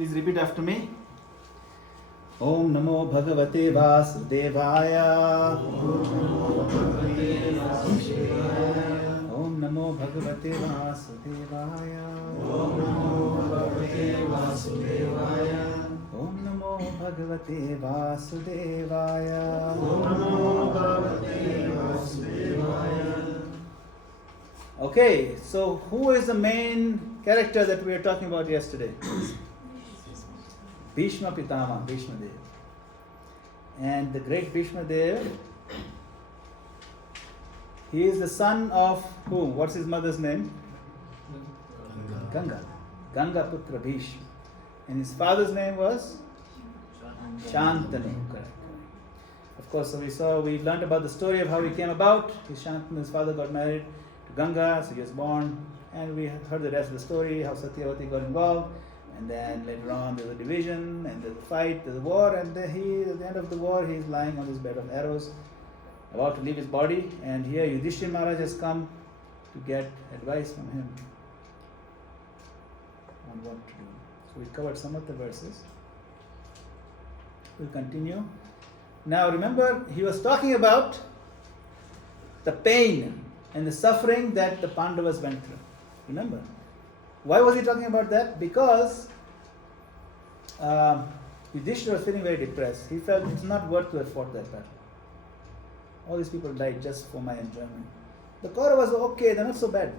Please repeat after me. Om Namo Bhagavate Vasudevaya. Om Namo Bhagavate Vasudevaya. Om Namo Bhagavate Vasudevaya. Om Namo Bhagavate Vasudevaya. Om Namo Bhagavate Vasudevaya. Okay, so who is the main character that we were talking about yesterday? Bhishma Pitama, Bhishmadeva. And the great Bhishmadeva, he is the son of whom? What's his mother's name? Ganga. Ganga Putra Bhishma. And his father's name was? Shantanu. Correct. Of course, so we learned about the story of how he came about. His father got married to Ganga, so he was born. And we heard the rest of the story, how Satyavati got involved. And then later on there's a division, and there's a fight, there's a war, and then at the end of the war, he's lying on his bed of arrows, about to leave his body. And here Yudhishthira Maharaj has come to get advice from him on what to do. So we covered some of the verses. We'll continue. Now remember, he was talking about the pain and the suffering that the Pandavas went through. Remember? Why was he talking about that? Because Yudhishthira was feeling very depressed. He felt it's not worth to have fought that battle. All these people died just for my enjoyment. The Kauravas were okay, they're not so bad.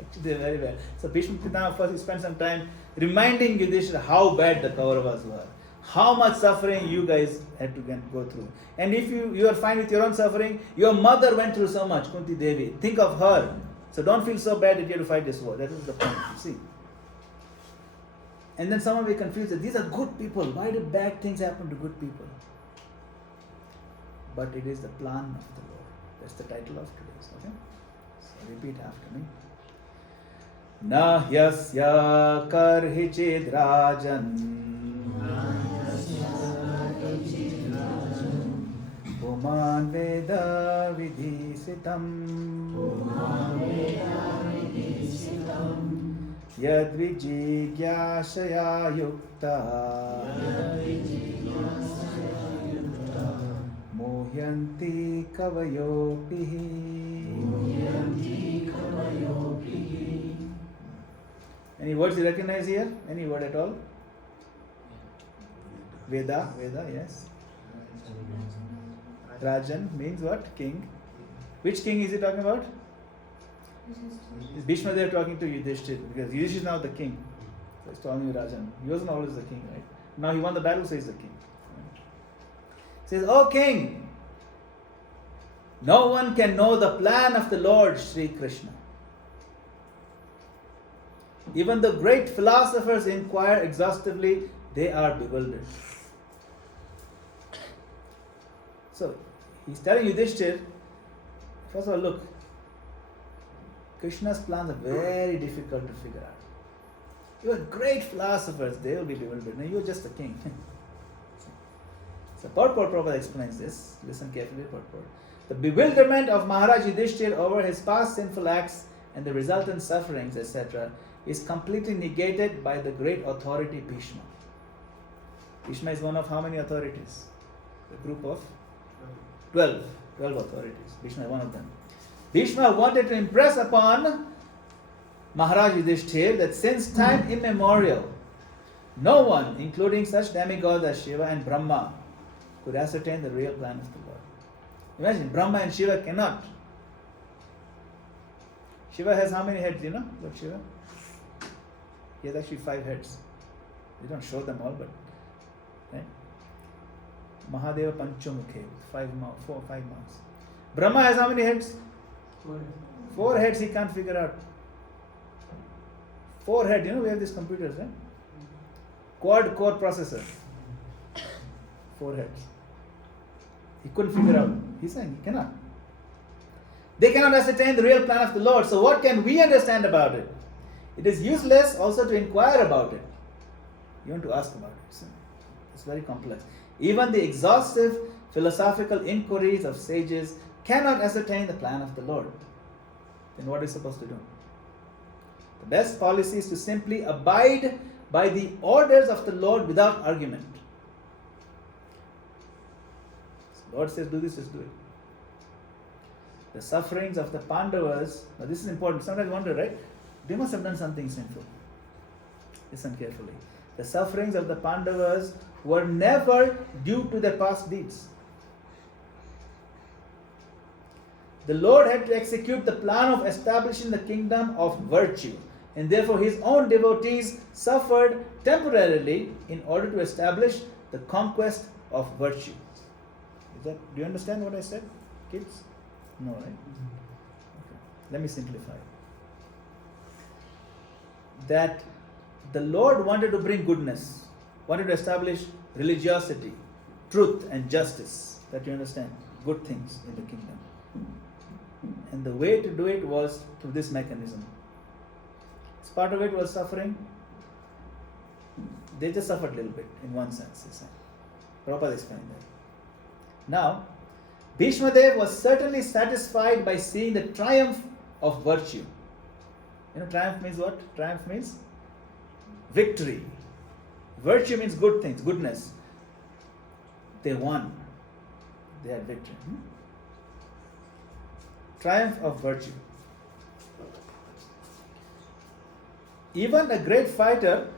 Actually, they're very bad. So Bhishma Pitama first he spent some time reminding Yudhishthira how bad the Kauravas were. How much suffering you guys had to go through. And if you are fine with your own suffering, your mother went through so much, Kunti Devi. Think of her. So don't feel so bad that you have to fight this war. That is the point, you see. And then someone will be confused that these are good people. Why do bad things happen to good people? But it is the plan of the Lord. That's the title of today's. Okay? So repeat after me. Na yasya karhi chid rajan Puman veda vidhisitam Yadvijigyashaya yukta Muhyanti kavayopihi. Any words you recognize here? Any word at all? Veda, yes. Rajan means what? King. Which king is he talking about? Is Bhishmadeva talking to Yudhishthira? Because Yudhishthira is now the king. So he's telling you Rajan. He wasn't always the king, right? Now he won the battle, so he's the king. He says, "O king, no one can know the plan of the Lord Sri Krishna. Even the great philosophers inquire exhaustively, they are bewildered." So he's telling Yudhishthira, first of all, look, Krishna's plans are very difficult to figure out. You are great philosophers, they will be bewildered. Now you are just a king. So Purport Prabhupada explains this. Listen carefully, Purport. The bewilderment of Maharaj Yudhishthira over his past sinful acts and the resultant sufferings, etc., is completely negated by the great authority Bhishma. Bhishma is one of how many authorities? A group of 12 authorities. Bhishma is one of them. Bhishma wanted to impress upon Maharaj Yudhishthira that since time immemorial, no one, including such demigods as Shiva and Brahma, could ascertain the real plan of the Lord. Imagine, Brahma and Shiva cannot. Shiva has how many heads, you know? What Shiva? He has actually 5 heads. We don't show them all, but right? Mahadeva Panchamukhe, 5 mouths. Brahma has how many heads? 4 heads he can't figure out. 4 heads, you know, we have these computers, right? Quad core processor. 4 heads. He couldn't figure out. He's saying he cannot. They cannot ascertain the real plan of the Lord. So what can we understand about it? It is useless also to inquire about it. You want to ask about it. It's very complex. Even the exhaustive philosophical inquiries of sages cannot ascertain the plan of the Lord. Then what are we supposed to do? The best policy is to simply abide by the orders of the Lord without argument. Lord says, do this, just do it. The sufferings of the Pandavas, now this is important, sometimes you wonder, right? They must have done something sinful. Listen carefully. The sufferings of the Pandavas were never due to their past deeds. The Lord had to execute the plan of establishing the kingdom of virtue, and therefore his own devotees suffered temporarily in order to establish the conquest of virtue. Do you understand what I said, kids? No, right? Okay. Let me simplify. That the Lord wanted to bring goodness, wanted to establish religiosity, truth and justice, that you understand, good things in the kingdom. And the way to do it was through this mechanism. As part of it was suffering. They just suffered a little bit, in one sense, he said. Prabhupada explained that. Now, Bhishmadeva was certainly satisfied by seeing the triumph of virtue. You know, triumph means what? Triumph means victory. Virtue means good things, goodness. They won. They had victory. Triumph of virtue. Even a great fighter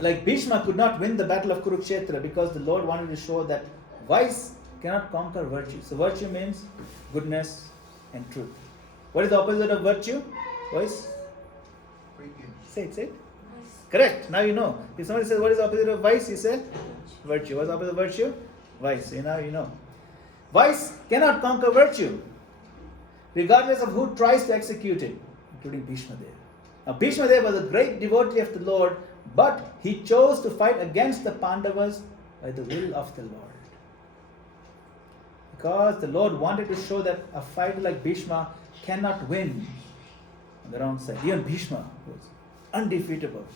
like Bhishma could not win the battle of Kurukshetra because the Lord wanted to show that vice cannot conquer virtue. So virtue means goodness and truth. What is the opposite of virtue? Voice? Say it. Correct. Now you know. If somebody says what is the opposite of vice, you say virtue. What is the opposite of virtue? Vice. Now you know. Vice cannot conquer virtue, regardless of who tries to execute it, including Bhishmadeva. Now Bhishmadeva was a great devotee of the Lord, but he chose to fight against the Pandavas by the will of the Lord. Because the Lord wanted to show that a fighter like Bhishma cannot win on the wrong side. Even Bhishma was undefeatable.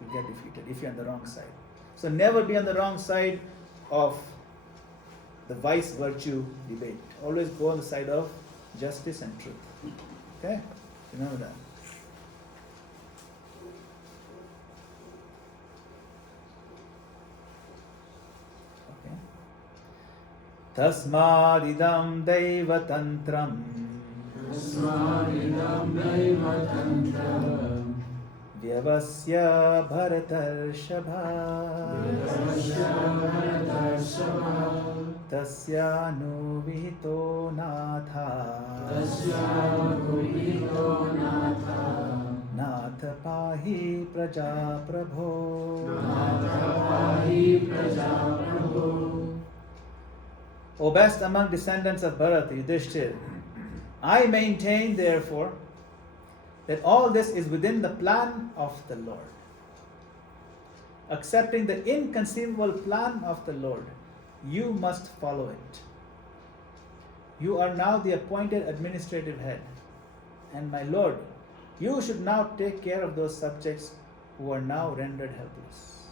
You get defeated if you're on the wrong side. So never be on the wrong side of the vice-virtue debate. Always go on the side of justice and truth. Okay? Remember that. Okay. Tasmadidam Devatantram Vyavasya Bharatarshava Tasya Vihito Natha Natha Pahi Praja Prabho. O best among descendants of Bharat, Yudhishthir, I maintain therefore that all this is within the plan of the Lord. Accepting the inconceivable plan of the Lord, you must follow it. You are now the appointed administrative head. And my Lord, you should now take care of those subjects who are now rendered helpless.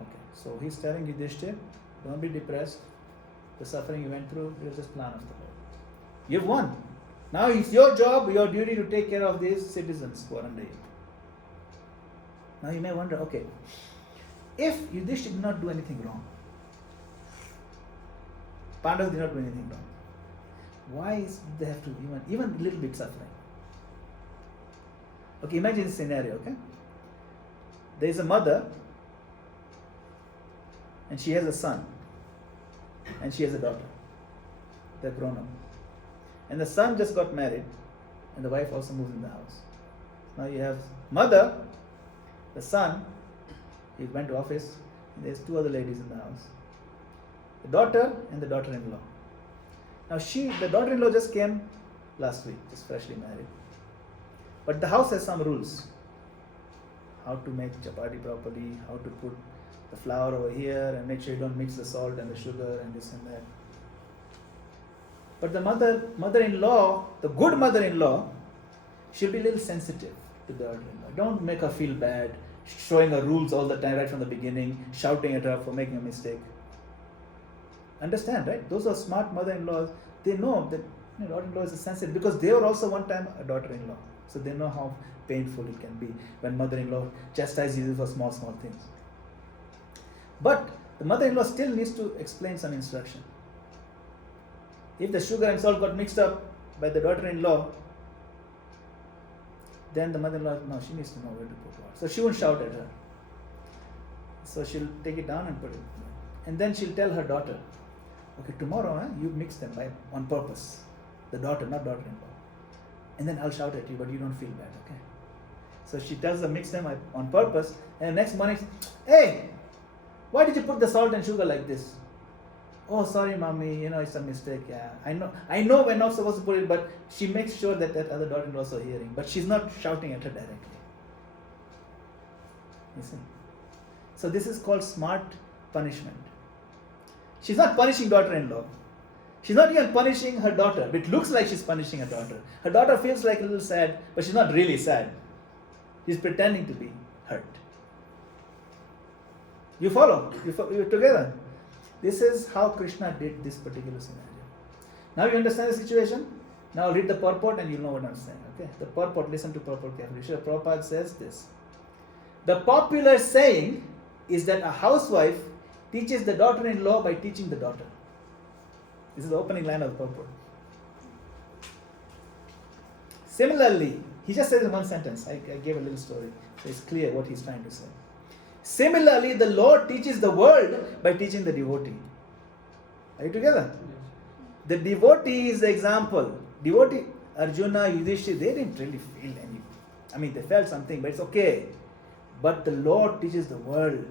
Okay, so he's telling Yudhishthir, don't be depressed. The suffering you went through, it was just plan of the Lord. You've won. Now it's your job, your duty to take care of these citizens who are under you. Now you may wonder, okay, if Yudhishthir did not do anything wrong, Pandavas did not do anything wrong, why is they have to even a little bit suffering? Okay, imagine this scenario, okay? There is a mother and she has a son and she has a daughter. They're grown up. And the son just got married and the wife also moved in the house. Now you have mother, the son, he went to office, and there's two other ladies in the house. The daughter and the daughter-in-law. Now the daughter-in-law just came last week, just freshly married. But the house has some rules. How to make chapati properly, how to put the flour over here and make sure you don't mix the salt and the sugar and this and that. But the mother-in-law, the good mother-in-law, she'll be a little sensitive to the daughter-in-law. Don't make her feel bad, showing her rules all the time right from the beginning, shouting at her for making a mistake. Understand, right? Those are smart mother-in-laws. They know that Daughter-in-law is sensitive because they were also one time a daughter-in-law. So they know how painful it can be when mother-in-law chastises you for small things. But the mother-in-law still needs to explain some instruction. If the sugar and salt got mixed up by the daughter-in-law, then the mother-in-law, no, she needs to know where to put what. So she won't shout at her. So she'll take it down and put it. And then she'll tell her daughter, okay, tomorrow you mix them on purpose. The daughter, not daughter-in-law. And then I'll shout at you, but you don't feel bad, okay? So she tells them mix them on purpose, and the next morning, hey, why did you put the salt and sugar like this? Oh, sorry, mommy, it's a mistake. Yeah, I know we're not supposed to put it, but she makes sure that other daughter-in-law is also hearing. But she's not shouting at her directly. You see? So this is called smart punishment. She's not punishing daughter-in-law. She's not even punishing her daughter. It looks like she's punishing her daughter. Her daughter feels like a little sad, but she's not really sad. She's pretending to be hurt. You follow? You're together. This is how Krishna did this particular scenario. Now you understand the situation? Now I'll read the purport and you'll know what I'm saying. Okay? The purport, listen to purport carefully. Srila Prabhupada says this. The popular saying is that a housewife teaches the daughter-in-law by teaching the daughter. This is the opening line of the purport. Similarly, he just says in one sentence. I gave a little story, so it's clear what he's trying to say. Similarly, the Lord teaches the world by teaching the devotee. Are you together? The devotee is the example. Devotee, Arjuna, Yudhishthira, they didn't really feel any. They felt something, but it's okay. But the Lord teaches the world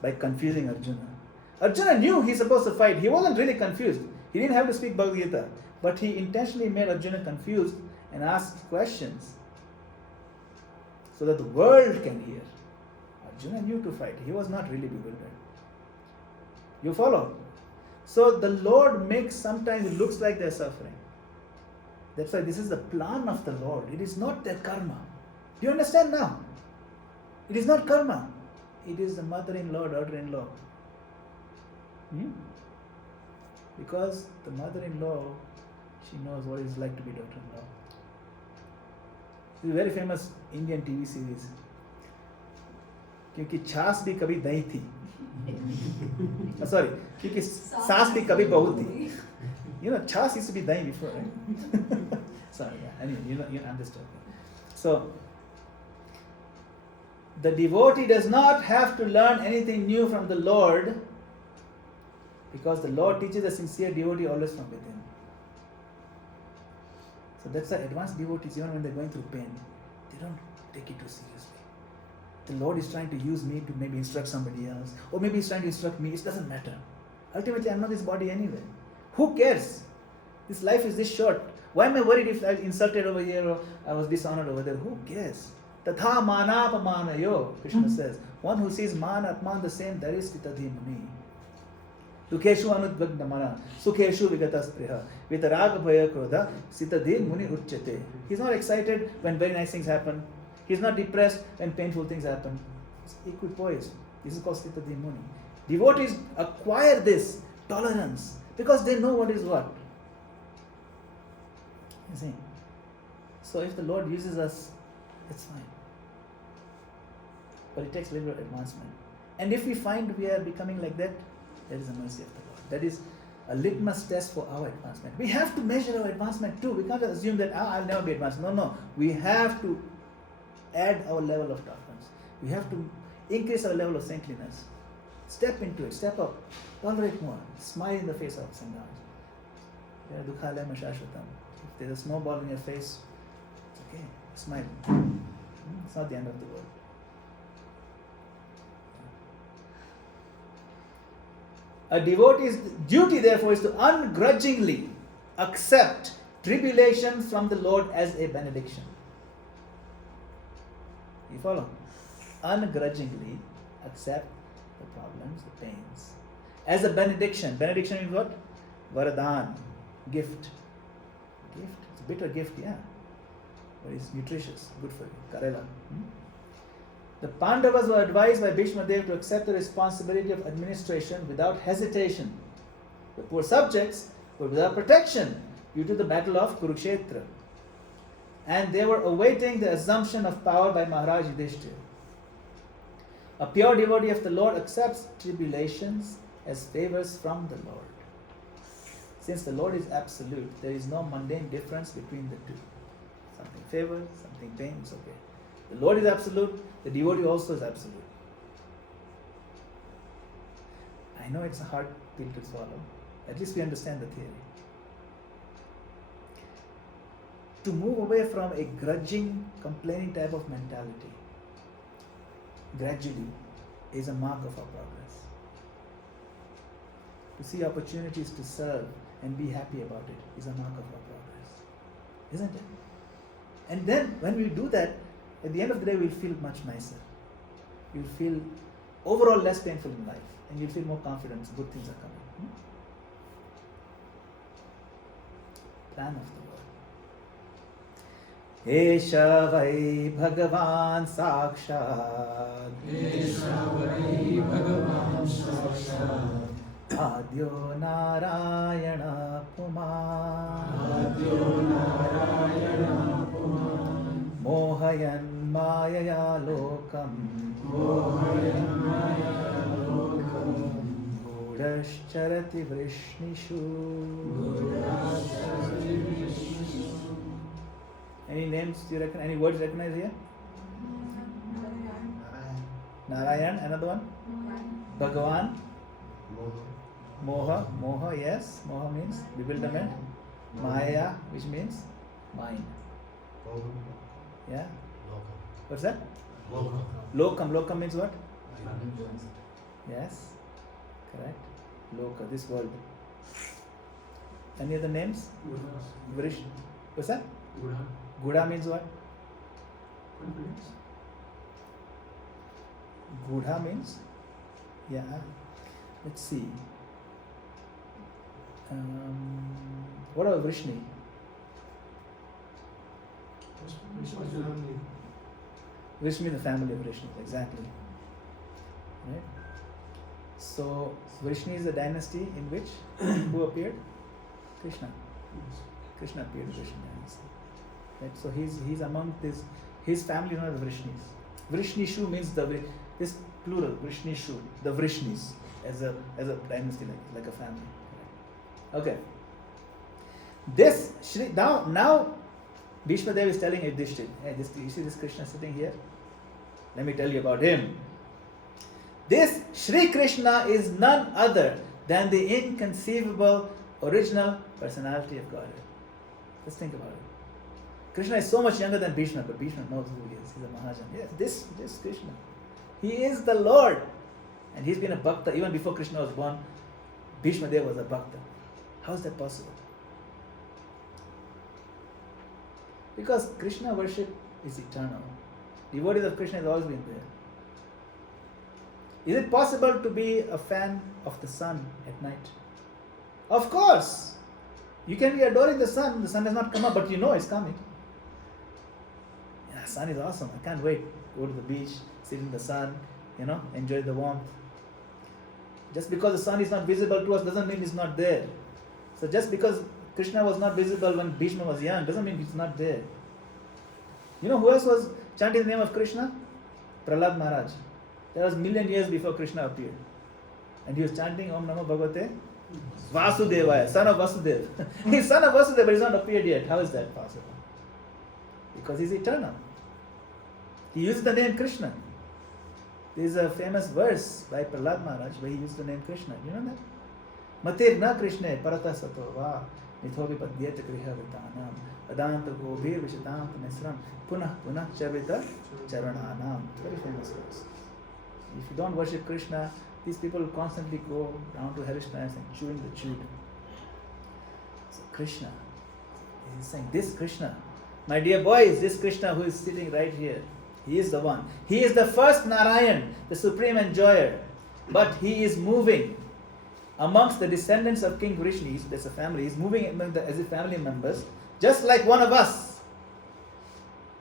by confusing Arjuna. Arjuna knew he's supposed to fight. He wasn't really confused. He didn't have to speak Bhagavad Gita. But he intentionally made Arjuna confused and asked questions so that the world can hear. Arjuna knew to fight. He was not really bewildered. You follow? So the Lord makes sometimes it looks like they're suffering. That's why this is the plan of the Lord. It is not their karma. Do you understand now? It is not karma. It is the mother-in-law, daughter-in-law. Because the mother-in-law, she knows what it's like to be daughter-in-law. This is a very famous Indian TV series. क्योंकि छाछ भी कभी दही थी. Sorry, क्योंकि सास भी कभी बहू थी. छाछ used to be dahi before, right? Sorry, anyway, you understand. So, the devotee does not have to learn anything new from the Lord, because the Lord teaches a sincere devotee always from within. So that's why advanced devotees, even when they're going through pain, they don't take it too seriously. The Lord is trying to use me to maybe instruct somebody else, or maybe He's trying to instruct me. It doesn't matter. Ultimately, I'm not this body anyway. Who cares? This life is this short. Why am I worried if I insulted over here or I was dishonored over there? Who cares? Tatha manapamanayo, Krishna says. One who sees man atman the same, that is Sthitadhi Muni. Dukeshu anudvagnamana, Sukheshu vigataspriha, Vitarag bhaya krodha, Sthitadhi Muni uchyate. He's not excited when very nice things happen. He's not depressed when painful things happen. He's equipoised. This is called Sthitadhi Muni. Devotees acquire this tolerance because they know what is what. You see? So if the Lord uses us, it's fine. But it takes a little advancement. And if we find we are becoming like that, that is the mercy of the Lord. That is a litmus test for our advancement. We have to measure our advancement too. We can't assume that I'll never be advanced. No. We have to add our level of tolerance. We have to increase our level of saintliness. Step into it. Step up. Tolerate more. Smile in the face of Sangha. If there's a snowball in your face, it's okay. Smile. It's not the end of the world. A devotee's duty, therefore, is to ungrudgingly accept tribulation from the Lord as a benediction. You follow? Ungrudgingly accept the problems, the pains, as a benediction. Benediction is what? Varadan, gift. Gift. It's a bitter gift, yeah. But it's nutritious, good for you. Karela. The Pandavas were advised by Bhishmadeva to accept the responsibility of administration without hesitation. The poor subjects were without protection, due to the battle of Kurukshetra. And they were awaiting the assumption of power by Maharaj Yudhishthira. A pure devotee of the Lord accepts tribulations as favors from the Lord. Since the Lord is absolute, there is no mundane difference between the two. Something favors, something pain, it's okay. The Lord is absolute, the devotee also is absolute. I know it's a hard pill to swallow. At least we understand the theory. To move away from a grudging, complaining type of mentality gradually is a mark of our progress. To see opportunities to serve and be happy about it is a mark of our progress. Isn't it? And then when we do that, at the end of the day we'll feel much nicer. You'll feel overall less painful in life and you'll feel more confident good things are coming. Plan of the Lord. Esha vai Bhagavan Sakshat Esha vai Bhagavan Sakshat Adyo Narayana Puman Adyo Narayana Puman Mohayan Mayaya Lokam Mohayan Maya Lokam Gudascharati Vrishnishu. Gurashari Vishnu. Any names you reckon? Any words recognized here? Narayan. Another one? Bhagavan. Moha, yes. Moha means bewilderment. Maya, which means mind. Yeah? What's that? Lokam means what? Yes. Correct. Loka, this world. Any other names? Vrish. What's that? Guda means what? Gudha means? Yeah. Let's see. What about Vrishni? Vrishni, the family of Vrishni, exactly. Right? So, Vrishni is a dynasty in which who appeared? Krishna. Krishna appeared in Vrishni dynasty. Right? So he's among this. His family is known as Vrishnis. Vrishnishu means this plural Vrishnishu, the Vrishnis as a dynasty like a family. Okay. This Shri now Bhishmadeva is telling Yudhishthira, hey, you see this Krishna sitting here? Let me tell you about him. This Shri Krishna is none other than the inconceivable original personality of Godhead. Let's think about it. Krishna is so much younger than Bhishma, but Bhishma knows who he is. He's a Mahajan. Yes, this Krishna. He is the Lord. And he's been a Bhakta. Even before Krishna was born, Bhishmadeva was a Bhakta. How is that possible? Because Krishna worship is eternal. Devotees of Krishna has always been there. Is it possible to be a fan of the sun at night? Of course. You can be adoring the sun has not come up, but you know it's coming. Yeah, sun is awesome. I can't wait. Go to the beach, sit in the sun, enjoy the warmth. Just because the sun is not visible to us doesn't mean it's not there. So just because Krishna was not visible when Bhishma was young doesn't mean he's not there. You know who else was chanting the name of Krishna? Prahlad Maharaj. That was million years before Krishna appeared. And he was chanting Om Namo Bhagavate Vasudevaya, son of Vasudeva. He's son of Vasudeva, but he's not appeared yet. How is that possible? Because he's eternal. He used the name Krishna. There is a famous verse by Prahlad Maharaj where he used the name Krishna. You know that? Matir na Krishna parata sato va mithobi padyeta kriha vitanam adanta gobhir vishitam misram punah charvita charananam. Very famous verse. If you don't worship Krishna, these people will constantly go down to hellish planets and chewing the chewed. So Krishna, he's saying, this Krishna, my dear boys, this Krishna who is sitting right here, he is the one. He is the first Narayan, the supreme enjoyer. But he is moving amongst the descendants of King Vrishni. There's a family. He's moving among as a family members, just like one of us.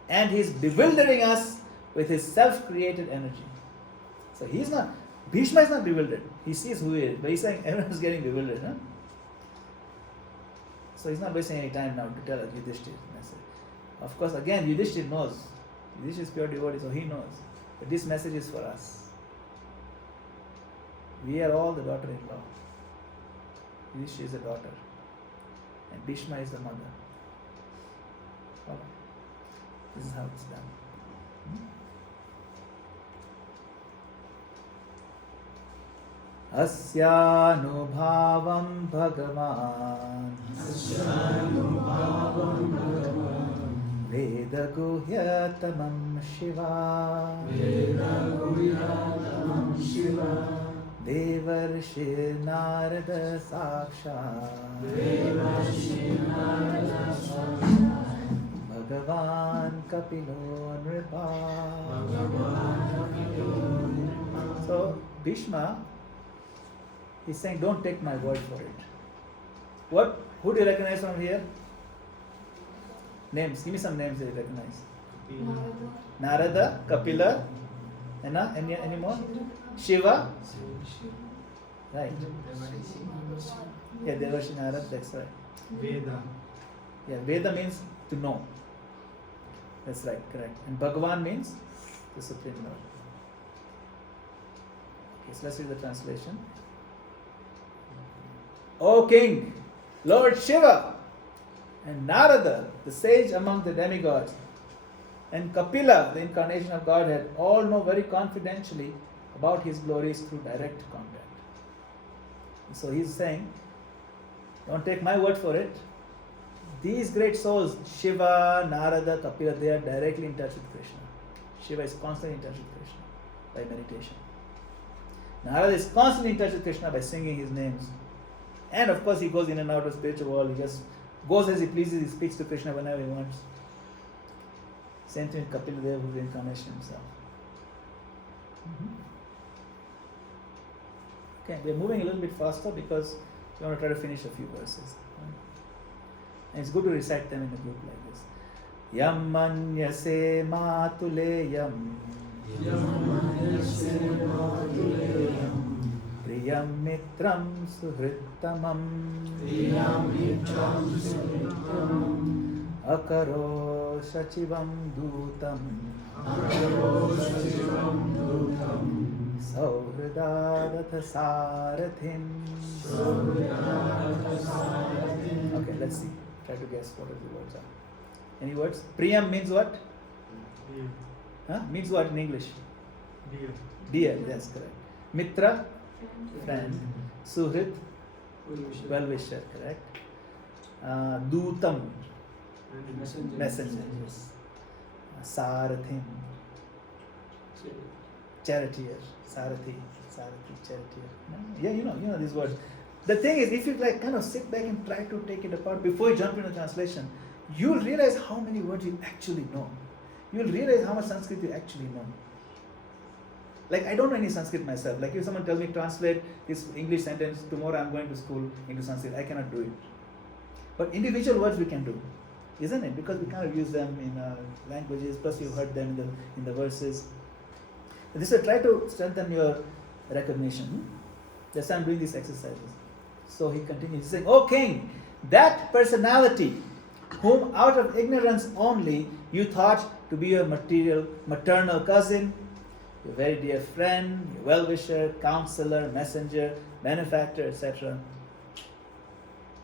And he's bewildering us with his self-created energy. So he's not, Bhishma is not bewildered. He sees who he is, but he's saying everyone's getting bewildered. Huh? So he's not wasting any time now to tell us Yudhishthir's message. Of course, again, Yudhishthir knows. Yudhishthir is pure devotee, so he knows. But this message is for us. We are all the daughter-in-law. Yudhishthir is a daughter. And Bhishma is the mother. Follow. This is how it's done. Asyanubhavam Bhagavan Veda Guhyatamam Shiva Devarshi Narada Sakshat Bhagavan Kapilo Nripa. So Bhishma, he's saying, don't take my word for it. What? Who do you recognize from here? Names. Give me some names that you recognize. Narada, Kapila, and any more? Shiva. Right. Yeah, Devarshi Narada, that's right. Veda. Yeah, Veda means to know. That's right, correct. And Bhagavan means the Supreme Lord. Okay, so let's read the translation. O King, Lord Shiva, and Narada, the sage among the demigods, and Kapila, the incarnation of Godhead, all know very confidentially about his glories through direct contact. So he's saying, don't take my word for it. These great souls, Shiva, Narada, Kapila, they are directly in touch with Krishna. Shiva is constantly in touch with Krishna by meditation. Narada is constantly in touch with Krishna by singing his names. And of course he goes in and out of the spiritual world. He just goes as he pleases. He speaks to Krishna whenever he wants. Same thing with Kapila Deva, who is the incarnation himself. Okay, we are moving a little bit faster because we want to try to finish a few verses. And it's good to recite them in a group like this. Yam manyase matuleyam Priyam mitram suhrittamam Akaro shachivam dutam Sauhridadatha sarathim. Okay, let's see. Try to guess what the words are. Any words? Priyam means what? Dear. Huh? Means what in English? Dear. Dear, yes, correct. Mitra, friend. Suhrit, well-wisher, correct. Dutam, messenger. Yes. Sarathim, charioteer. Sarathi, charioteer. Yeah, you know these words. The thing is, if you kind of sit back and try to take it apart before you jump into translation, you'll realize how many words you actually know. You'll realize how much Sanskrit you actually know. Like, I don't know any Sanskrit myself. Like, if someone tells me translate this English sentence, tomorrow I'm going to school into Sanskrit, I cannot do it. But individual words we can do, isn't it? Because we kind of use them in languages, plus you've heard them in the verses. This will try to strengthen your recognition. That's why I'm doing these exercises. So he continues saying, O King, that personality whom out of ignorance only you thought to be your maternal cousin, your very dear friend, your well-wisher, counselor, messenger, benefactor, etc.,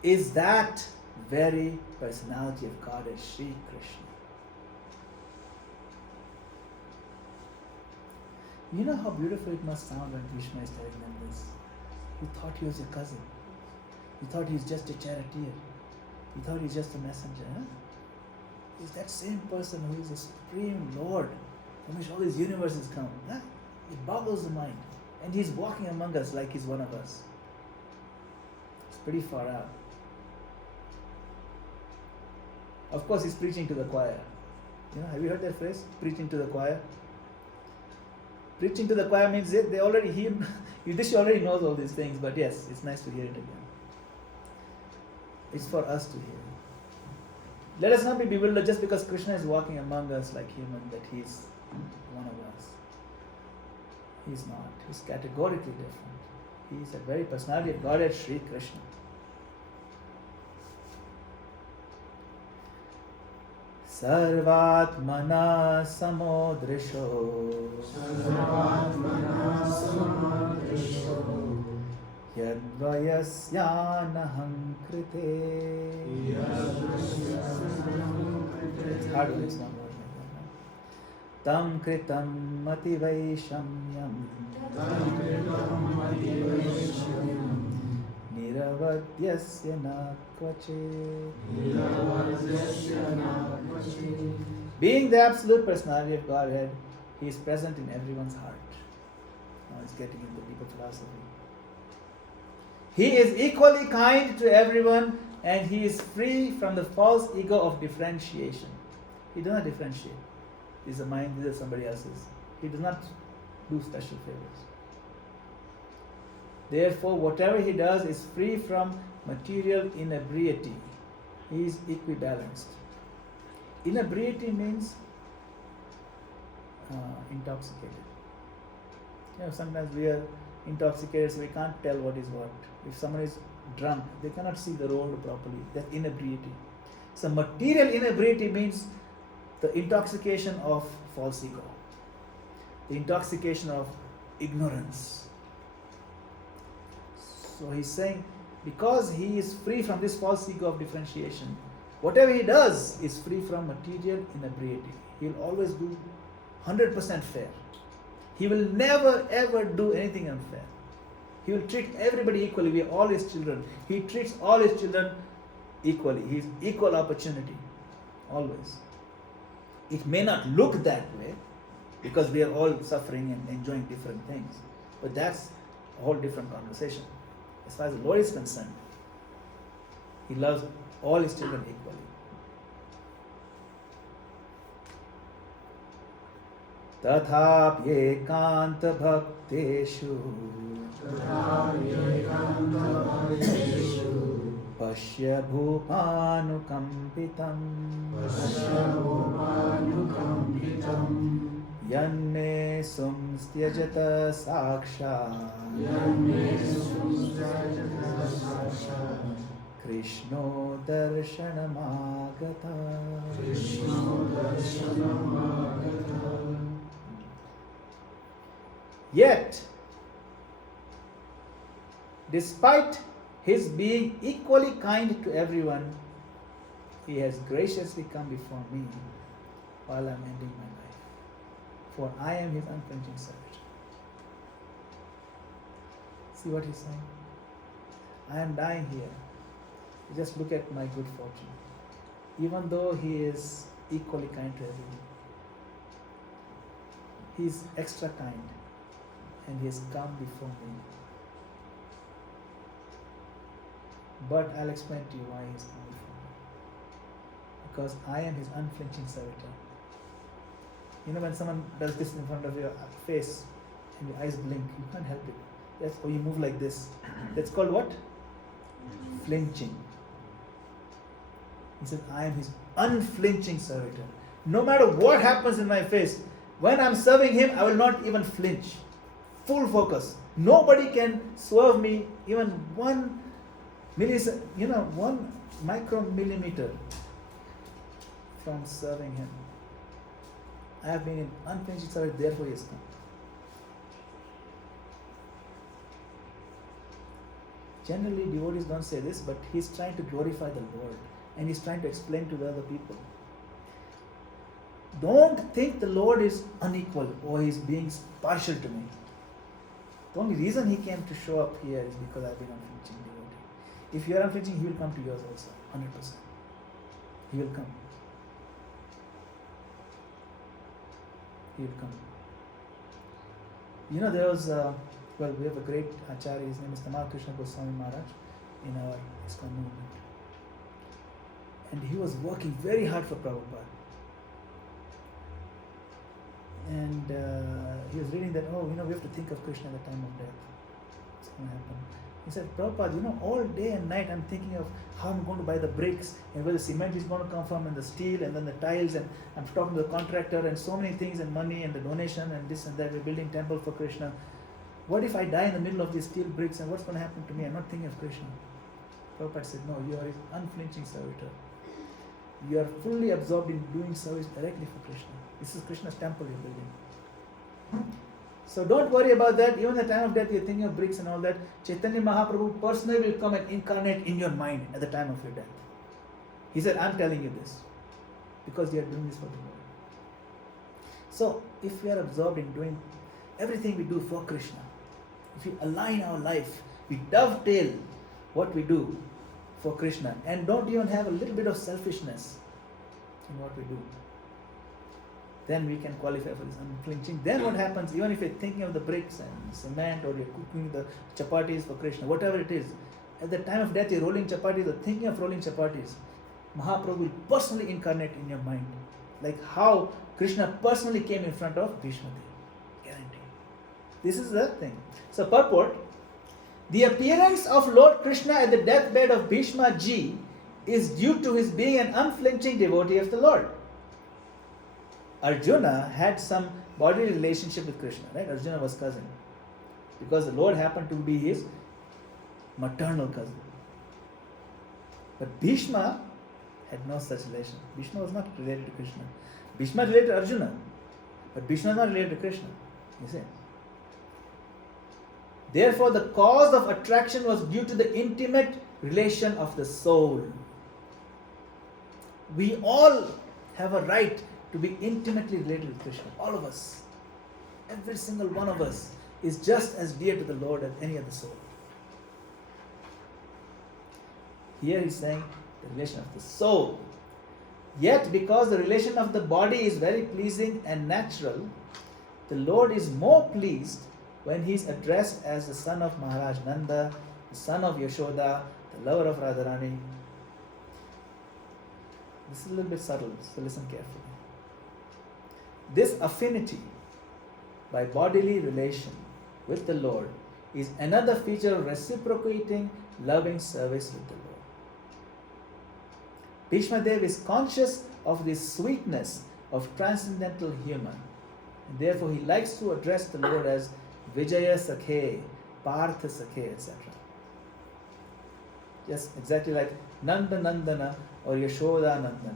is that very personality of Goddess Sri Krishna. You know how beautiful it must sound when Bhishma is telling them this. You thought he was your cousin. You thought he was just a charioteer. You thought he's just a messenger. Huh? He's that same person who is the Supreme Lord, from which all these universes come. Huh? It boggles the mind. And he's walking among us like he's one of us. It's pretty far out. Of course, he's preaching to the choir. Have you heard that phrase? Preaching to the choir? Preaching to the choir means they already hear. Yudhishthira already knows all these things, but yes, it's nice to hear it again. It's for us to hear. Let us not be bewildered just because Krishna is walking among us like human, that he's one of us. He's not. He's categorically different. He's a very personality of Godhead, Sri Krishna. Sarvatmana samodrisho Yadvayasyanaham krite. It's hard to listen. Tam kritam mativaishamyam Niravadyasya na kvachet. Being the absolute personality of Godhead, He is present in everyone's heart. Now it's getting into deeper philosophy. He is equally kind to everyone and He is free from the false ego of differentiation. He does not differentiate. This is mine, this is somebody else's. He does not do special favors. Therefore, whatever He does is free from material inebriety. He is equibalanced. Inebriety means intoxicated. Sometimes we are intoxicated, so we can't tell what is what. If someone is drunk, they cannot see the road properly. That's inebriety. So material inebriety means the intoxication of false ego, the intoxication of ignorance. So he's saying, because he is free from this false ego of differentiation, whatever he does is free from material inebriety. He'll always do 100% fair. He will never ever do anything unfair. He will treat everybody equally. We are all His children. He treats all His children equally. He is equal opportunity. Always. It may not look that way because we are all suffering and enjoying different things. But that's a whole different conversation. As far as the Lord is concerned, He loves all His children equally. Tathapyekanta bhakteshu Pashya bhupanukampitam Yanme sumstyajata saksha Krishno darshanamagata. Yet, despite His being equally kind to everyone, He has graciously come before me while I am ending my life. For I am His unflinching servant. See what He's saying? I am dying here. Just look at my good fortune. Even though He is equally kind to everyone, He is extra kind. And He has come before me. But I'll explain to you why He has come before me. Because I am His unflinching servitor. When someone does this in front of your face and your eyes blink, you can't help it. Or you move like this. That's called what? Flinching. He said, I am His unflinching servitor. No matter what happens in my face, when I'm serving Him, I will not even flinch. Full focus. Nobody can swerve me even 1 micromillimeter from serving Him. I have been in unflinching service, therefore He has come. Generally, devotees don't say this, but he's trying to glorify the Lord and he's trying to explain to the other people. Don't think the Lord is unequal or He's being partial to me. The only reason He came to show up here is because I've been unflinching devotee. If you are unflinching, He will come to yours also, 100%. He will come. He will come. There was, we have a great Acharya, his name is Tamal Krishna Goswami Maharaj in our ISKCON movement. And he was working very hard for Prabhupada. And he was reading that, we have to think of Krishna at the time of death. What's going to happen? He said, Prabhupada, all day and night I'm thinking of how I'm going to buy the bricks and where the cement is going to come from and the steel and then the tiles, and I'm talking to the contractor and so many things and money and the donation and this and that. We're building temple for Krishna. What if I die in the middle of these steel bricks and what's going to happen to me? I'm not thinking of Krishna. Prabhupada said, no, you are His unflinching servitor. You are fully absorbed in doing service directly for Krishna. This is Krishna's temple you're building. So don't worry about that. Even at the time of death, you're thinking of bricks and all that. Chaitanya Mahaprabhu personally will come and incarnate in your mind at the time of your death. He said, I'm telling you this because you are doing this for the Lord. So if we are absorbed in doing everything we do for Krishna, if we align our life, we dovetail what we do for Krishna and don't even have a little bit of selfishness in what we do, then we can qualify for this unflinching. Then what happens, even if you're thinking of the bricks and cement or you're cooking the chapatis for Krishna, whatever it is, at the time of death you're rolling chapatis or thinking of rolling chapatis, Mahaprabhu will personally incarnate in your mind. Like how Krishna personally came in front of Bhishmadeva. Guaranteed. This is the thing. So purport, the appearance of Lord Krishna at the deathbed of Bhishma Ji is due to his being an unflinching devotee of the Lord. Arjuna had some bodily relationship with Krishna, right? Arjuna was cousin. Because the Lord happened to be his maternal cousin. But Bhishma had no such relation. Bhishma was not related to Krishna. Bhishma related to Arjuna. But Bhishma is not related to Krishna. You see? Therefore, the cause of attraction was due to the intimate relation of the soul. We all have a right to be intimately related with Krishna. All of us. Every single one of us is just as dear to the Lord as any other soul. Here he's saying the relation of the soul. Yet, because the relation of the body is very pleasing and natural, the Lord is more pleased when he is addressed as the son of Maharaj Nanda, the son of Yashoda, the lover of Radharani. This is a little bit subtle, so listen carefully. This affinity by bodily relation with the Lord is another feature of reciprocating loving service with the Lord. Bhishmadeva is conscious of the sweetness of transcendental human, and therefore he likes to address the Lord as Vijaya Sakhe, Partha Sakhe, etc. Just exactly like Nanda Nandana or Yashoda Nandana.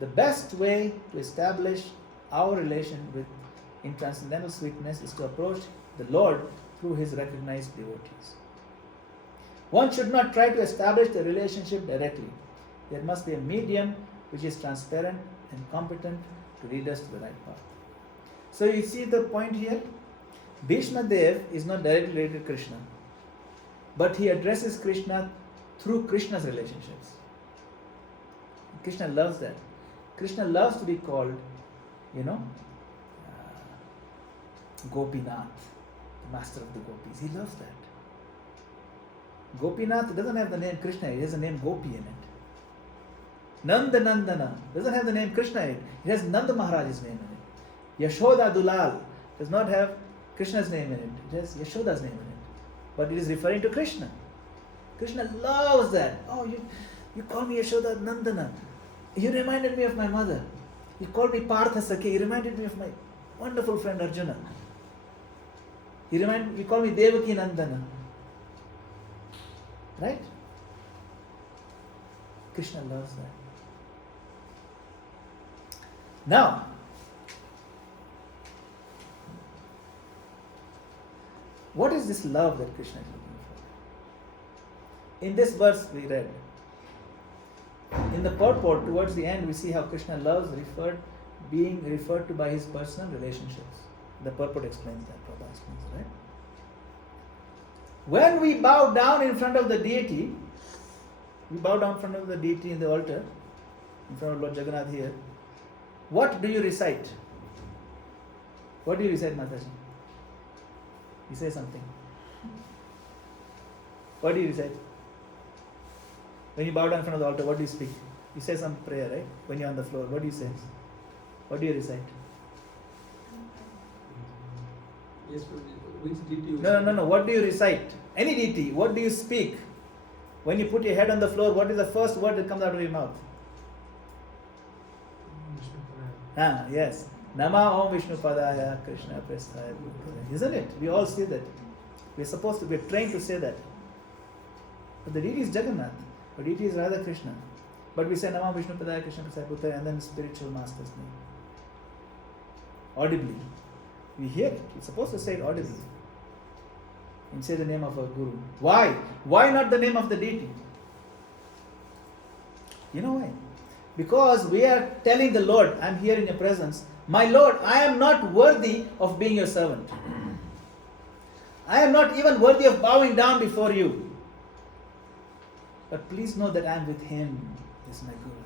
The best way to establish our relation with in transcendental sweetness is to approach the Lord through his recognized devotees. One should not try to establish the relationship directly. There must be a medium which is transparent and competent to lead us to the right path. So you see the point here? Bhishmadeva is not directly related to Krishna, but he addresses Krishna through Krishna's relationships. Krishna loves that. Krishna loves to be called, Gopinath, the master of the gopis. He loves that. Gopinath doesn't have the name Krishna, it has the name Gopi in it. Nanda Nandana doesn't have the name Krishna in it, it has Nanda Maharaj's name in it. Yashoda Dulal does not have Krishna's name in it, it has Yashoda's name in it. But it is referring to Krishna. Krishna loves that. Oh, you call me Yashoda Nandana. You reminded me of my mother. You called me Partha Sakhe. You reminded me of my wonderful friend Arjuna. You called me Devaki Nandana. Right? Krishna loves that. Now, what is this love that Krishna is looking for? In this verse we read, in the purport towards the end we see how Krishna loves being referred to by his personal relationships. The purport explains that, Prabhupada explains, right? When we bow down in front of the deity, we bow down in front of the deity in the altar, in front of Lord Jagannath here, what do you recite? What do you recite, Mataji? You say something. What do you recite? When you bow down in front of the altar, what do you speak? You say some prayer, right? When you're on the floor, what do you say? What do you recite? Yes, which deity? No. What do you recite? Any deity. What do you speak? When you put your head on the floor, what is the first word that comes out of your mouth? Yes. Nama Om Vishnu Padaya Krishna Prasthaya. Isn't it? We all say that. We're trained to say that. But the deity is Jagannath. Our deity is Radha Krishna. But we say Namah Vishnu Padaya Krishna Prasad Putra and then spiritual master's name. Audibly. We hear it. You're supposed to say it audibly. And say the name of our Guru. Why? Why not the name of the deity? You know why? Because we are telling the Lord, I'm here in your presence. My Lord, I am not worthy of being your servant. I am not even worthy of bowing down before you. But please know that I am with him. This is my Guru.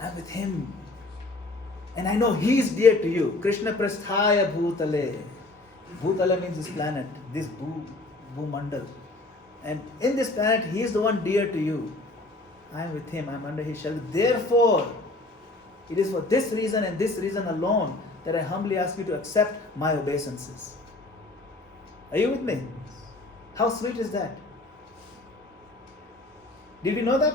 I am with him. And I know he is dear to you. Krishna Prasthaya Bhutale. Bhutale means this planet, this Bhumandal. And in this planet, he is the one dear to you. I am with him, I am under his shelter. Therefore, it is for this reason and this reason alone that I humbly ask you to accept my obeisances. Are you with me? How sweet is that? Did we know that?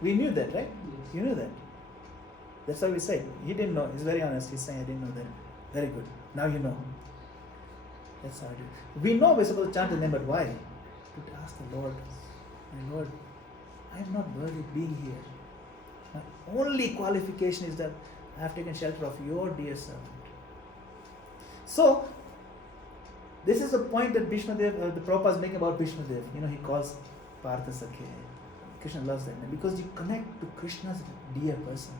We knew that, right? Yes. You knew that. That's why we say. He didn't know. He's very honest. He's saying, I didn't know that. Very good. Now you know. That's how it is. We know we're supposed to chant the name, but why? To ask the Lord, my Lord, I am not worthy of being here. My only qualification is that I have taken shelter of your dear servant. So, this is the point that Bhishmadeva, the Prabhupada is making about Bhishmadeva. You know, he calls Partha Sakhe. Krishna loves that name because you connect to Krishna's dear person.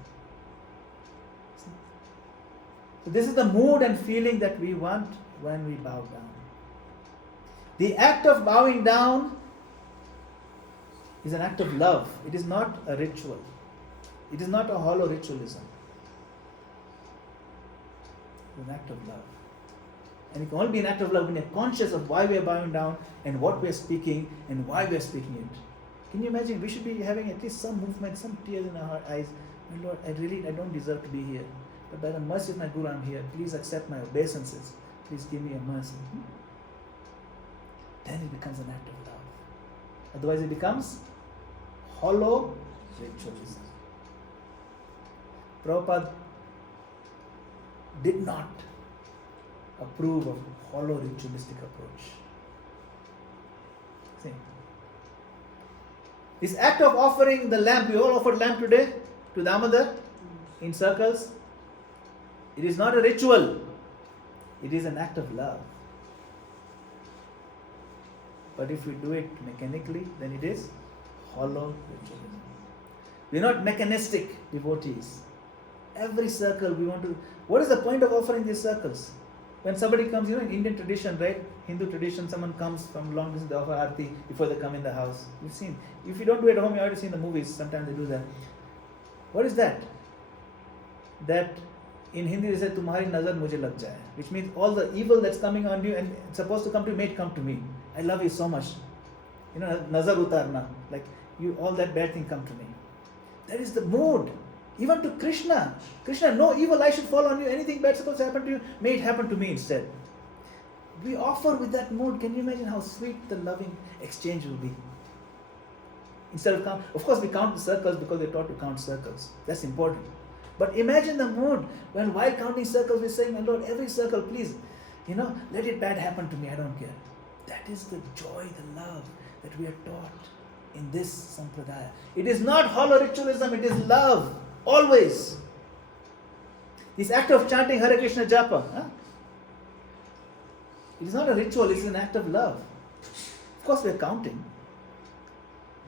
See? So this is the mood and feeling that we want when we bow down. The act of bowing down is an act of love. It is not a ritual. It is not a hollow ritualism. It's an act of love. And it can only be an act of love when you're conscious of why we are bowing down and what we are speaking and why we are speaking it. Can you imagine? We should be having at least some movement, some tears in our eyes. My Lord, I don't deserve to be here. But by the mercy of my Guru, I'm here. Please accept my obeisances. Please give me a mercy. Then it becomes an act of love. Otherwise it becomes hollow ritualism. Prabhupada did not approve of hollow ritualistic approach. See? This act of offering the lamp, we all offered lamp today to Damodar in circles. It is not a ritual. It is an act of love. But if we do it mechanically, then it is hollow ritualism. We are not mechanistic devotees. Every circle we want to... What is the point of offering these circles? When somebody comes, in Indian tradition, right? Hindu tradition, someone comes from long distance, they offer arti before they come in the house. You've seen. If you don't do it at home, you already seen the movies. Sometimes they do that. What is that? That in Hindi they say, "Tumhari nazar mujhe lag jaye," which means all the evil that's coming on you and it's supposed to come to you, may it come to me. I love you so much. Nazar utarna, like you, all that bad thing come to me. That is the mood. Even to Krishna. Krishna, no evil I should fall on you. Anything bad supposed to happen to you, may it happen to me instead. We offer with that mood. Can you imagine how sweet the loving exchange will be? Instead of count, of course we count the circles because we're taught to count circles. That's important. But imagine the mood when while counting circles we're saying, my Lord, every circle, please, let it bad happen to me. I don't care. That is the joy, the love that we are taught in this sampradaya. It is not hollow ritualism. It is love. Always. This act of chanting Hare Krishna Japa, it is not a ritual, it is an act of love. Of course we are counting,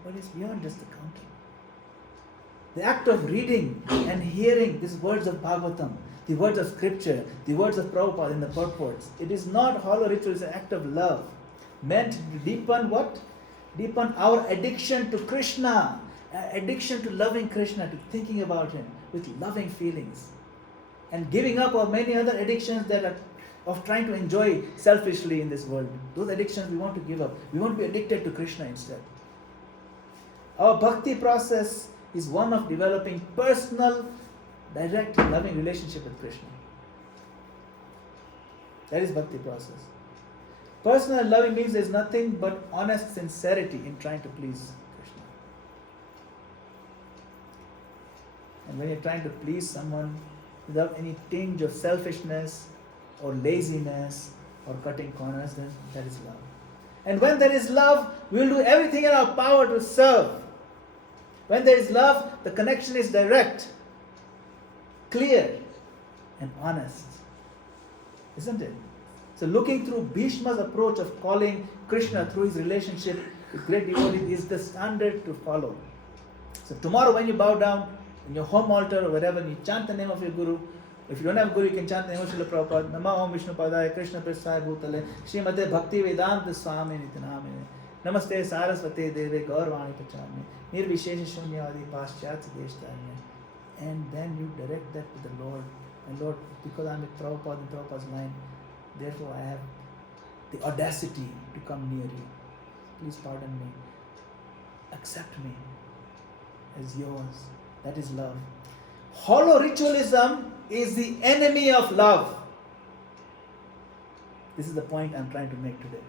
but it's beyond just the counting. The act of reading and hearing these words of Bhagavatam, the words of scripture, the words of Prabhupada in the purports, it is not hollow ritual, it's an act of love. Meant to deepen what? Deepen our addiction to Krishna. Addiction to loving Krishna, to thinking about Him with loving feelings, and giving up of many other addictions that are of trying to enjoy selfishly in this world. Those addictions we want to give up. We want to be addicted to Krishna instead. Our bhakti process is one of developing personal, direct, loving relationship with Krishna. That is bhakti process. Personal and loving means there is nothing but honest sincerity in trying to please. And when you're trying to please someone without any tinge of selfishness or laziness or cutting corners, then that is love. And when there is love, we will do everything in our power to serve. When there is love, the connection is direct, clear, and honest. Isn't it? So looking through Bhishma's approach of calling Krishna through his relationship with great devotees is the standard to follow. So tomorrow when you bow down in your home altar or wherever, and you chant the name of your Guru. If you don't have Guru, you can chant the name of Srila Prabhupada. Nama Om Vishnu Padaya Krishna Prasthaya Bhutale Srimate Bhakti Vedanta Swami Nitinamine Namaste Saraswate Deve Gaurvani Pachami Nirvishesha Shunyavadi Paschat Deshtarme. And then you direct that to the Lord. And Lord, because I'm with Prabhupada in Prabhupada's line, therefore I have the audacity to come near you. Please pardon me. Accept me as yours. That is love. Hollow ritualism is the enemy of love. This is the point I'm trying to make today.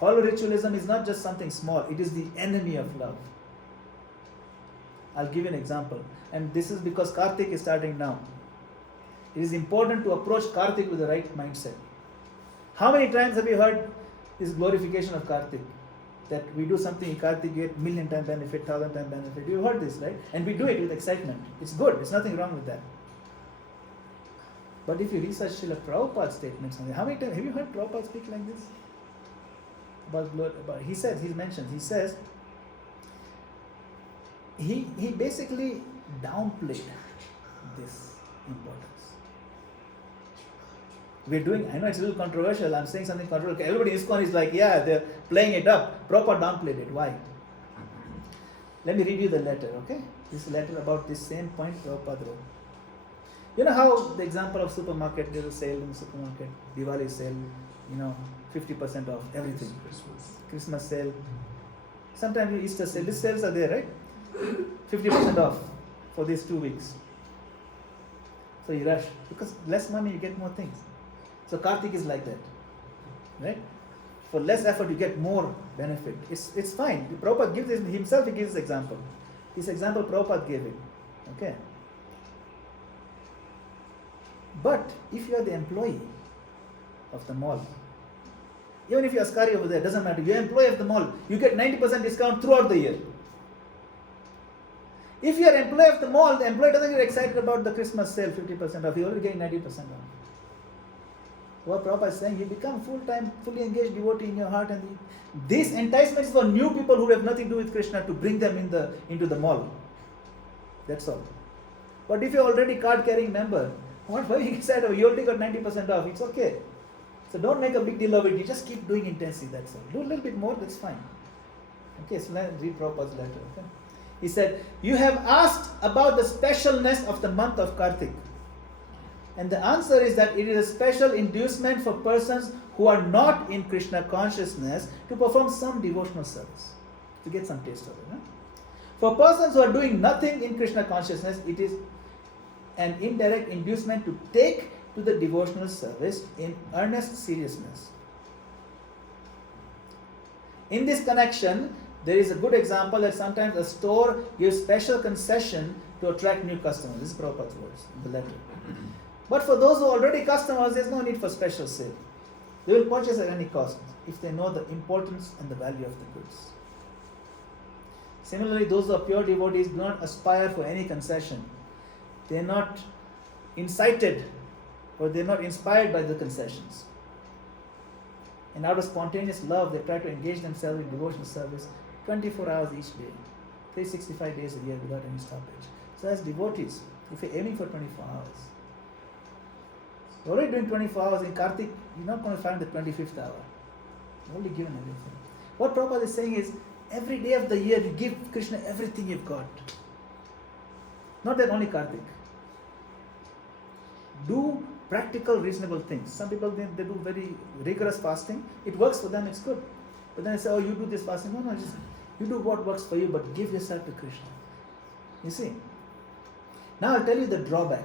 Hollow ritualism is not just something small, it is the enemy of love. I'll give you an example. And this is because Kartik is starting now. It is important to approach Kartik with the right mindset. How many times have you heard this glorification of Kartik? That we do something in Kartik, you get 1,000,000 times benefit, 1,000 times benefit. You've heard this, right? And we do it with excitement. It's good. There's nothing wrong with that. But if you research Srila Prabhupada's statements, how many times have you heard Prabhupada speak like this? He says he basically downplayed this importance. We're doing, I know it's a little controversial, I'm saying something controversial. Everybody in ISKCON is like, yeah, they're playing it up. Prabhupada downplayed it. Why? Let me read you the letter, okay? This letter about this same point Prabhupada wrote. You know how the example of supermarket, there's a sale in the supermarket, Diwali sale, 50% off everything. Christmas sale. Sometimes Easter sale. These sales are there, right? 50% off for these 2 weeks. So you rush. Because less money, you get more things. So Kartik is like that, right? For less effort, you get more benefit. It's fine. Prabhupada gives this himself. He gives this example. This example Prabhupada gave it. Okay. But if you are the employee of the mall, even if you're Askari over there, doesn't matter. You're employee of the mall. You get 90% discount throughout the year. If you are employee of the mall, the employee doesn't get excited about the Christmas sale, 50% off. You're already getting 90% off. What Prabhupada is saying, you become full-time, fully engaged devotee in your heart, and this enticement is for new people who have nothing to do with Krishna to bring them into the mall. That's all. But if you're already card-carrying member, why are you excited? You already got 90% off. It's okay. So don't make a big deal of it. You just keep doing intensely. That's all. Do a little bit more. That's fine. Okay. So let's read Prabhupada's letter. Okay. He said, you have asked about the specialness of the month of Kartik. And the answer is that it is a special inducement for persons who are not in Krishna consciousness to perform some devotional service, to get some taste of it. For persons who are doing nothing in Krishna consciousness, it is an indirect inducement to take to the devotional service in earnest seriousness. In this connection, there is a good example that sometimes a store gives special concession to attract new customers. This is Prabhupada's words in the letter. But for those who are already customers, there's no need for special sale. They will purchase at any cost if they know the importance and the value of the goods. Similarly, those who are pure devotees do not aspire for any concession. They are not incited or they are not inspired by the concessions. And out of spontaneous love, they try to engage themselves in devotional service 24 hours each day, 365 days a year without any stoppage. So as devotees, if you're aiming for 24 hours, you're already doing 24 hours in Kartik, you're not going to find the 25th hour. You've already given everything. What Prabhupada is saying is, every day of the year, you give Krishna everything you've got. Not that only Kartik. Do practical, reasonable things. Some people, they do very rigorous fasting. It works for them, it's good. But then they say, oh, you do this fasting. No, just you do what works for you, but give yourself to Krishna. You see? Now I'll tell you the drawback.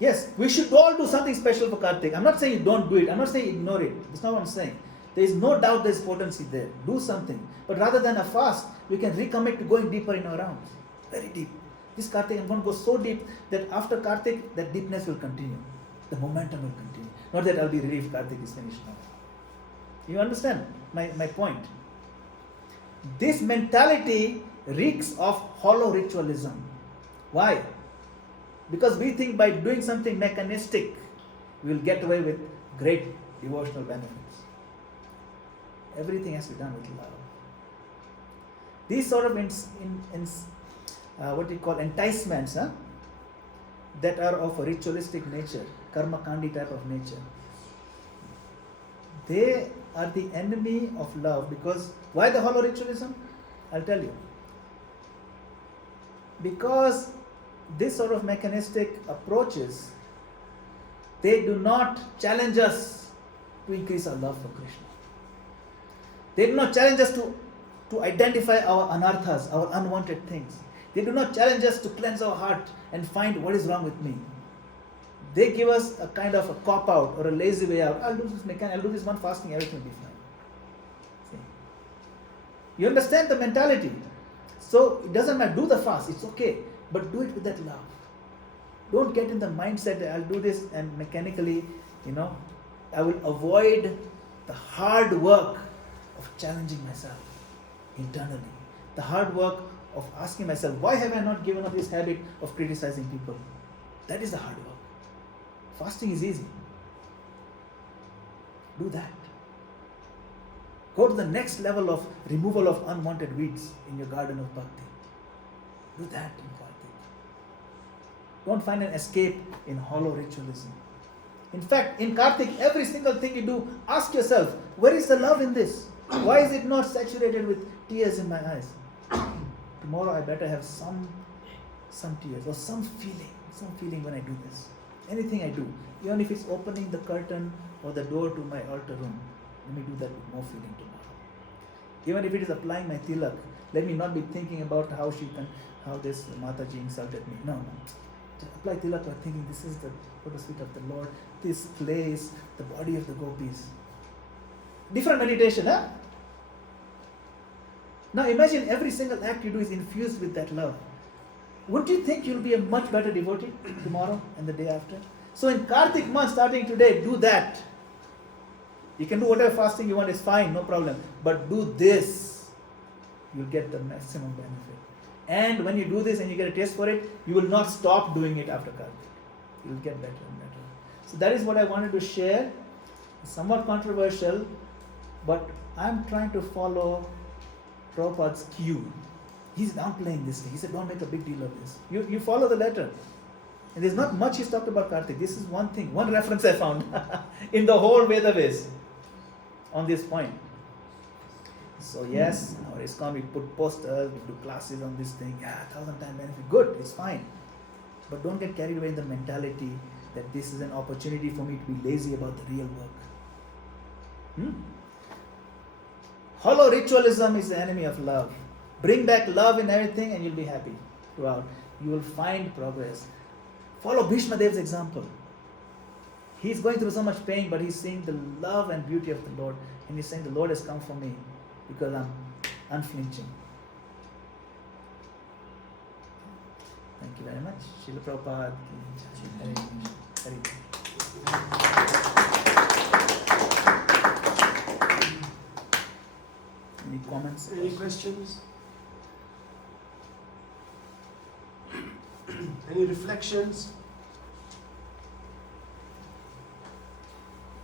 Yes, we should all do something special for Kartik. I'm not saying you don't do it. I'm not saying ignore it. That's not what I'm saying. There is no doubt there's potency there. Do something. But rather than a fast, we can recommit to going deeper in our rounds. Very deep. This Kartik, I'm going to go so deep that after Kartik, that deepness will continue. The momentum will continue. Not that I'll be relieved Kartik is finished now. You understand my point? This mentality reeks of hollow ritualism. Why? Because we think by doing something mechanistic, we will get away with great devotional benefits. Everything has to be done with love. These sort of what you call enticements, that are of a ritualistic nature, karma kandi type of nature, they are the enemy of love. Because why the hollow ritualism? I'll tell you. Because this sort of mechanistic approaches, they do not challenge us to increase our love for Krishna. They do not challenge us to identify our anarthas, our unwanted things. They do not challenge us to cleanse our heart and find what is wrong with me. They give us a kind of a cop-out or a lazy way out. I'll do this one fasting, everything will be fine. See? You understand the mentality. So it doesn't matter, do the fast, it's okay. But do it with that love. Don't get in the mindset that I'll do this and mechanically, I will avoid the hard work of challenging myself internally. The hard work of asking myself, why have I not given up this habit of criticizing people? That is the hard work. Fasting is easy. Do that. Go to the next level of removal of unwanted weeds in your garden of bhakti. Do that in Kartik. Don't find an escape in hollow ritualism. In fact, in Kartik, every single thing you do, ask yourself, where is the love in this? Why is it not saturated with tears in my eyes? Tomorrow I better have some tears or some feeling when I do this. Anything I do, even if it's opening the curtain or the door to my altar room, let me do that with more feeling tomorrow. Even if it is applying my tilak, let me not be thinking about how this Mataji insulted me. No. Just apply tilak by thinking this is the lotus feet of the Lord, this place, the body of the gopis. Different meditation, huh? Now imagine every single act you do is infused with that love. Wouldn't you think you'll be a much better devotee tomorrow and the day after? So in Kartik month, starting today, do that. You can do whatever fasting you want, it's fine, no problem. But do this, you'll get the maximum benefit. And when you do this and you get a taste for it, you will not stop doing it after Kartik. You'll get better and better. So that is what I wanted to share. It's somewhat controversial, but I'm trying to follow Prabhupada's cue. He's downplaying this thing. He said, don't make a big deal of this. You follow the letter. And there's not much he's talked about Kartik. This is one thing, one reference I found in the whole Vedaves on this point. So yes, our ISKCON, we put posters, we do classes on this thing. 1,000 times benefit. Good, it's fine. But don't get carried away in the mentality that this is an opportunity for me to be lazy about the real work. Hollow ritualism is the enemy of love. Bring back love in everything and you'll be happy throughout. You will find progress. Follow Bhishmadeva's example. He's going through so much pain, but he's seeing the love and beauty of the Lord. And he's saying, the Lord has come for me because I'm unflinching. Thank you very much. Srila Prabhupada. Any comments? Any questions? Any reflections?